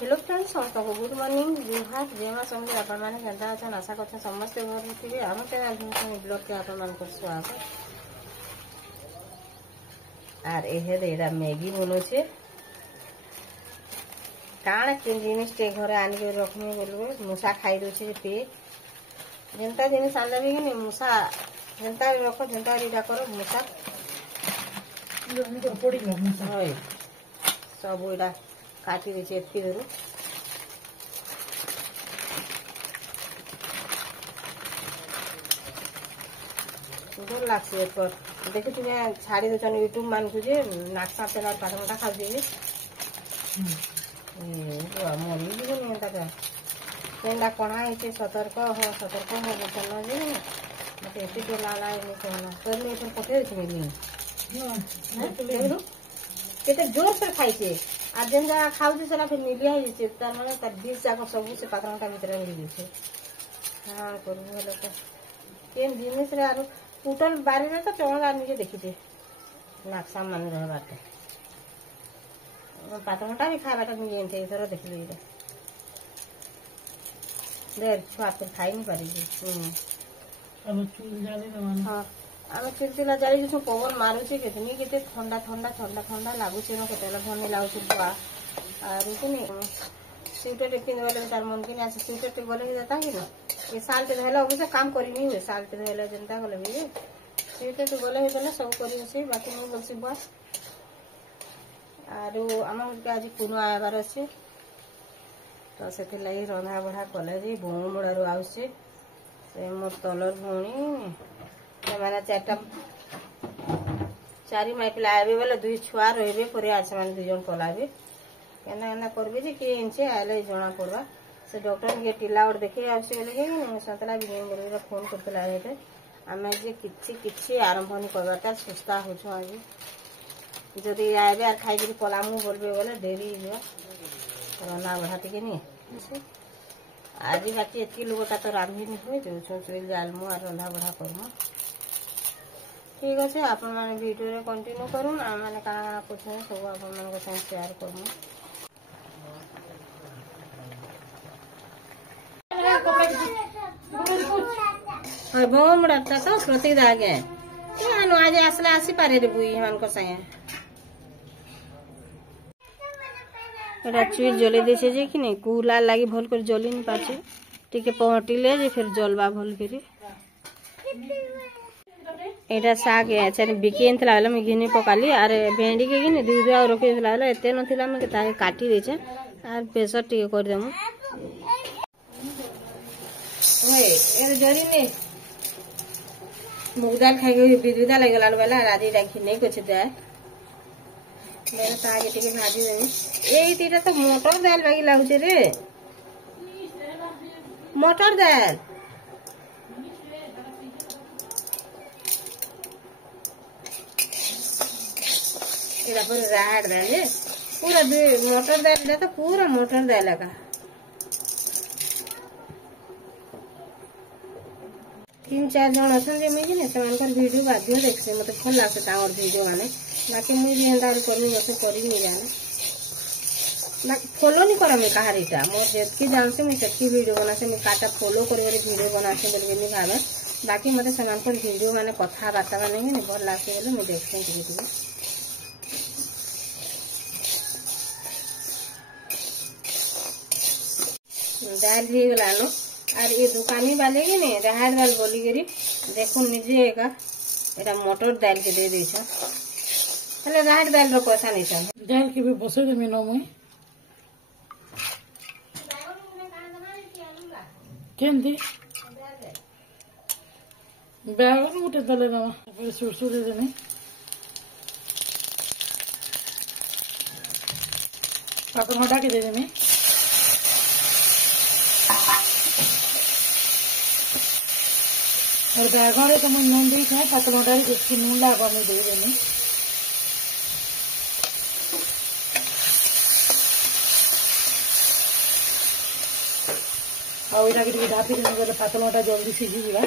hello friends समस्त को good morning जुहार जय मां समझे आपण माने केनता अछन आशा करछन समस्त घर थिबे हम चैनल ब्लॉग के आपण मान को स्वागत आर एहे देरा मैगी बनो छे काण के जिनिस ते घरे आनि के रखने बोलबो मुसा खाई दो छे पे जनता जिनिस आनले भी कि मुसा जनता रखो जनता रीडा करो मुसा तो पड़ी ना मुसा होय सब ओडा काटी दे छे फिरु सुंदर लागছে पर देखि तुमे छाड़ी दे चन यूट्यूब मान को जे नाक पेला पाटमटा खा दे मरी जीवन एंता केंदा कणा है सतर्क हो बोलना जे मत एति तो लाला नहीं कहना कर ले पर पटे छै नहीं केते जोर से खाई छे आ जेन जा खाउ जे सला फिर मिलिया है छे तार माने तार 20 जाको सब से पात्रटा भीतर मिल छे हां करू हेलो तो केन जिनिस रे आरो टोटल बारी रे तो चोळा निजे देखि छे नाकसा मान रह बाटे पात्रटा भी खाबाटा निजे एते थरो देखि ले देर छुआ फिर खाई नहीं पारी अब चूल जाले ना मान हां आमे चिलचिला जाली जो पवन मारू छे केतनी केते ठंडा ठंडा ठंडा ठंडा लागु छे न केतेला भनी लागु छे बुआ आरु कोनी स्वेटर पिन वाले तार मन के ना स्वेटर पे बोले जाता है ना ये साल के धैला ओबे से काम करी नहीं हुए साल के धैला जनता बोले भी स्वेटर पे बोले है ना सब करी से बाकी नहीं बोल से बस आरु आमा के आज कुनो आया बार छे तो सेते लाई रंधा बढा कले जे बोम मुडारू आउसे से मोर तलर भोणी माने चारि माइ पिलाबे बोले दुई छुआ रहबे परे आज माने दुई जन पलाबे केना केना करबे जे के इनसे आले जणा पड़वा से डॉक्टर के टिला और देखे आसे बोले के नहीं संतला भी बोले फोन करतला हेते आमे जे किछि आरंभ नहीं करबाटा सुस्ता हो छ आज जदी आबे आर खाइ के पलामु बोलबे बोले देरी हो रना बढ़ाते के नहीं आज बाकी एति लोगटा तो रांधी नहीं होय जो चोल जालमु आर रंधा बढ़ा करमु ठीक अच्छे आपण माने वीडियो रे कंटिन्यू करूँ आ माने काना काना पूछे सब आपण मान को संग शेयर करूँ हां बम डरता तो प्रति दागे यानो आज आसला आसी पारे रे बुई मान को संगे एटा चुई जले देछे जे कि नहीं कुला लागी भल कर जली नहीं पाछे टिके पहटिले जे फिर जलबा भल करी एटा साग है बिकेन थला मैं घिनी पकाली आर भेंडी के घिनी दूध और रखे थला एते नथिला मैं ताके काटी देछे आर प्रेशर टिके कर देमु ओए ए जरी ने मुगदाल खाइ गई बिजुदा लागला वाला राजी डाकी नहीं कुछ दे मेरे तागे टिके भाजी देनी ए तीटा तो मटर दाल बागी लागुचे रे मटर दाल पूरा राहड़ दाल है पूरा मटर दाल तो पूरा मटर दाल का 3-4 जन अच्छे मुझे वीडियो बाध्य देखते मत भल लगे तार वीडियो माने बाकी मुझे एंता करनी मत कर जाने फॉलो नहीं करा मैं कहार इटा मोर जेतकी जानसे मुझे सेतकी वीडियो बनासे मैं काटा फॉलो कर वीडियो बनासे बोल नहीं भावे बाकी मत से वीडियो माने कथा बार्ता माने नहीं भल लगे बोले मुझे देखते टिके दाल भी गलानो और ये दुकानी वाले के नहीं राहड़ दाल बोली करी देखो निजे एका एटा मटर दाल के दे देछा हेले राहड़ दाल रो पैसा नहीं छन दाल के भी बसे दे में न मुई केंदी बैगन उठे दले ना पर सुरसुर दे ने पापा हटा के दे दे में और बैगन तो मैं नून दी है पतलोटा इसकी नून लागा में दे देनी और इटा के ढापी देने बोले पतलोटा जल्दी सीझी जीवा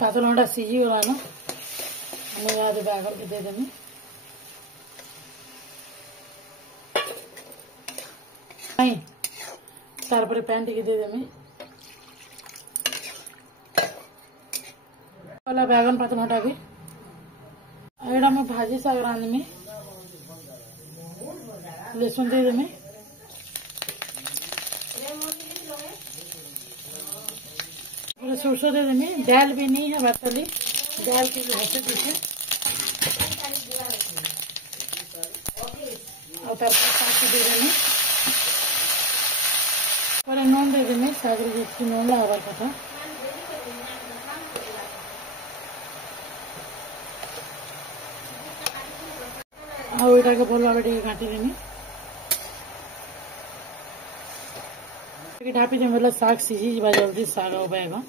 पतलोटा सीझी गला ना मैं याद बैगन के दे देनी नहीं तार पर पैन टिके दे देमी वाला बैगन पतमटा भी एड़ा में भाजी साग रांधमी लहसुन दे देमी सरसों दे देमी दाल भी नहीं है बतली दाल की भाजी दीजिए और तार दे देमी और नून दे देमी सागर जिसकी नून लगा था और इटा के भल भाव घाटी देमी ढापी देमी बोला साग सीझी जा जल्दी साग और बैगन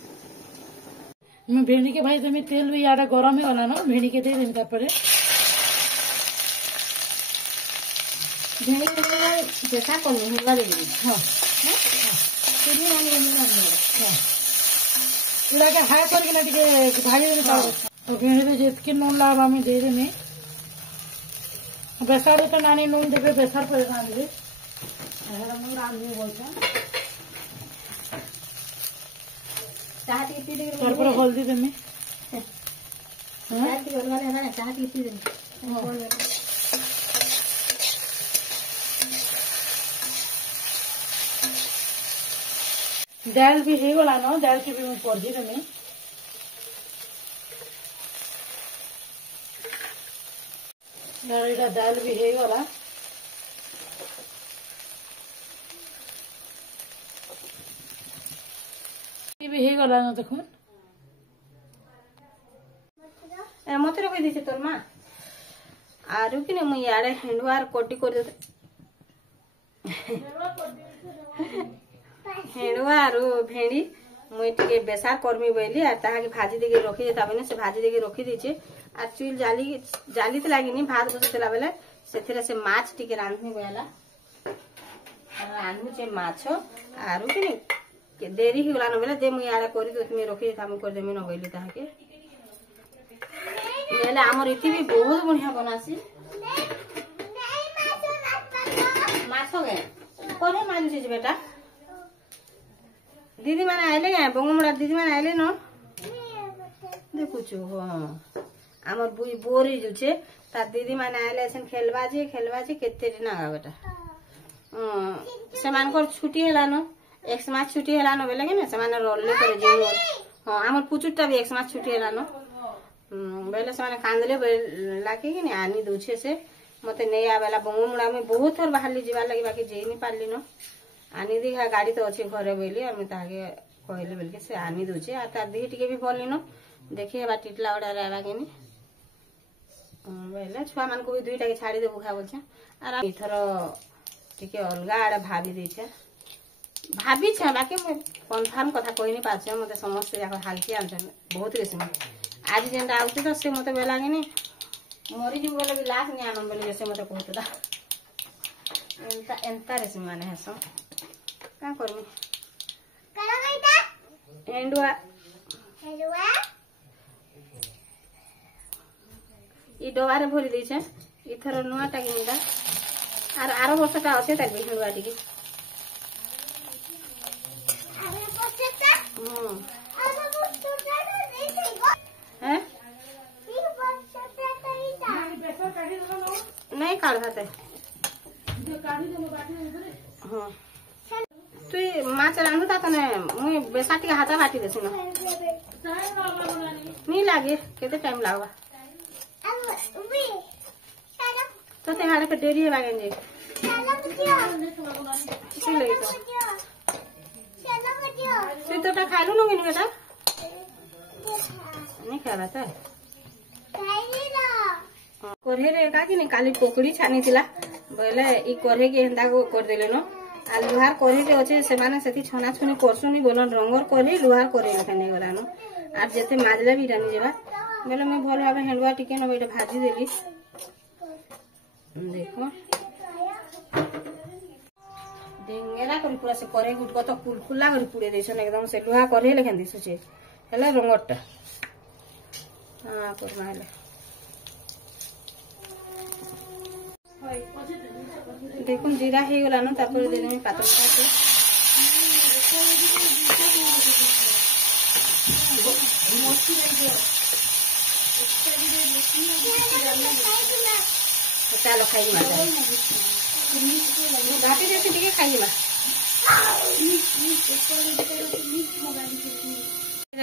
मैं भेड़ी के भाई देमी तेल भी यार गरम ही गला ना भेड़ी के दे देमी तापर जैसा कौन हिलवा दे देवी हाँ इलाके हाई करके भाजी देने और भेड़ी जितकी नून लगा में दे देमी बेसार तो नानी नून देवे बेसार पर रांधे मुझे रांधे बोलते तार पर हल्दी देमी दाल भी है वाला ना दाल की भी मैं पढ़ी देमी दाल भी है वाला भी है वाला ना देखो मत रखी दी तोर माँ आरु कि मुझे यार हेंडुआर कोटी कर दे हेंडुआ आरु भेड़ी मुई टिके बेसार करमी बोली आर ताहा भाजी देके रखी देता बने से भाजी देके रखी दीचे आ चुल जाली जाली तो लगी भात बसला बेले से माछ टिके रांधनी बोला रांधुचे माछ आरु कि देरी ही गलान बेले दे मुई यार करी तो तुम रखी देता मुई कर देमी न बोली ताहा के बेले हमर इति भी बहुत बढ़िया बनासी माछ गे कोने मानुची बेटा दीदी मैंने आइले क्या बंगमुड़ा दीदी मैंने आइले न देखुछु हाँ आमर बुई बोरी जो छे तार दीदी मैंने आइले ऐसे खेलबा जे केते दिन आगा बेटा से मानकर छुट्टी हैला न एक समाज छुट्टी हैला न बेले के न से माने रोले करे जे हाँ आमर पुचुटा भी एक समाज छुट्टी हैला न बेले से माने कांदले लाके कि न आनी दोछे से मते नहीं आवेला बंगमुड़ा में बहुत थोर बाहर ली जीवा लगी बाकी जे नहीं पारली न आनी दी गाड़ी तो अच्छे घरे बोली आम ताके कहली बोल से आनी दूचे आ तार दी टिके भी भल न देखिए बा टिटला उड़ा रहा कि बोले छुआ मान को भी दुईटा के छाड़ी देबू खा बोलछे आर इथर टिके अलगा आड़े भाभी देछे भाभी छे बाकी मैं कन्फर्म कथा कहि नहीं पाछे मते समस्त जाक हालकी आनछे बहुत रेसिम आज जेंटा आउते तो से मते बेला कि मरी जी बोले भी लाख नहीं आनम बोले जैसे मते कहतदा एंता एंता रेसिम माने हसो का करमी करा गईता एंडुआ ई डोबारे भरी देछे इथर नुआ टाकी मिला आर आरो वर्षटा अछे तार हेंडुआ टिके आरो वर्षटा आरो वर्षटा हैं ई वर्षटा कईता बेसर काढी दलो नहीं काढाते जो काढी दलो बाटी उधरे हां तु माछ रांधुता तने मुई बेसाटी के हाथा बाटी देसी न नहीं लागे केते टाइम लागबा तो ते हाड़े के डेरी है बागन जे चलो तू तो ता खाइलु न किनी बेटा नहीं खाला त कोरे रे का कि काली पकड़ी छानी थिला बोले ई कोरे के हंदा को कर देले न आ लुहार कोरे के अच्छे से माने सेती छना छुनी करसुनी बोलन रंगर कोरे लुहार कोरे लखने गला न आ जते माजला भी रानी जेबा बोले मैं भल भाबे हेंडुआ टिके न बेटा भाजी देली देखो डेंगेरा करी पूरा से करे गुट को तो कुलकुला करी पुड़े देछन एकदम से लुहा करे लेखन दिसुचे हेले रंगरटा हां कोरमा हेले देखो जीरा हो गला न तापर देदेमी पातल के चलो खाई घाटी देती टे खाई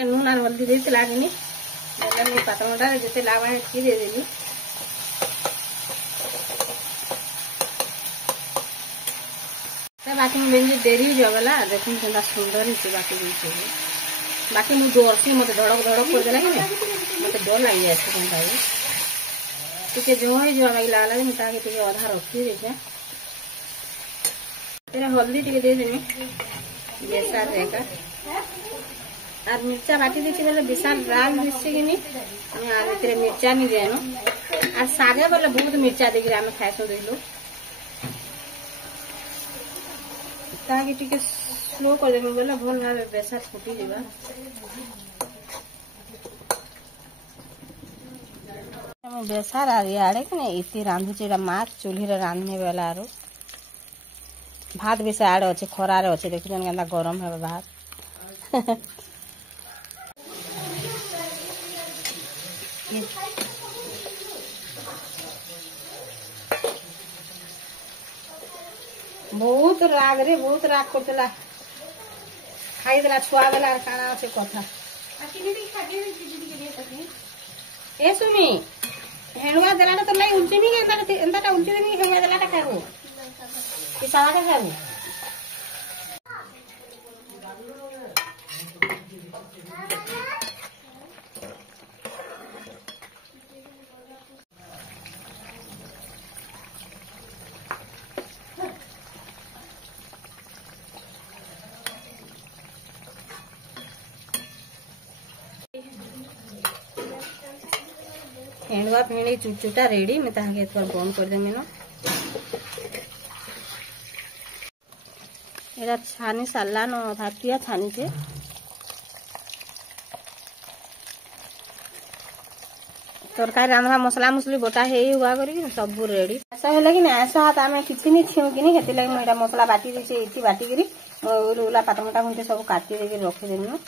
नून और हल्दी देती लागनी पातल जिते लाभ है देदेली बाकी मुझे डेरी जगला देखुन के सुंदर ही बाकी बाकी मुझे डर से मत धड़क धड़क कर देला मत डर लगी जाए टे जो है जो लगे मुझे अधा रखी देखे तेरा हल्दी टे देदेमी बेसार रेखा और मिर्चा बाटी देखी बोले विशाल राग दिशे कि नहीं मिर्चा नहीं जाए और सागे बोले बहुत मिर्चा देखिए आम खाएसु देलु टे स्लो कर देमी बोले भल भाव बेसार फुटी जावा बेसार आड़े कि इति रांधुचे माछ चूल्ही रांधने वाला आरो भात भी से आड़े अच्छे खरारे अच्छे देखुन केन्ता गरम है भात बहुत राग रे बहुत राग करतेला खाई देला छुआ देला काना से कथा ए सुमी हेणुआ देला तो लाई उल्टी नहीं एंता उल्टी नहीं हेणुआ देला खाबो कि सारा का खाबो हेणुआ फेणी चुटा रेडी मैं ताके बंद कर देमी न एरा छानी सारला न धापिया छानी से तरकारी रांधा मसला मुसली बोटा हे हुआ करी सब रेडी ऐसा है कि ऐसा हाथ आम किसी नहीं छीऊ कि नहीं मसला बाटी दीचे इति बाटिकी उला पातमटा घंटे सब काटी रखीदेमी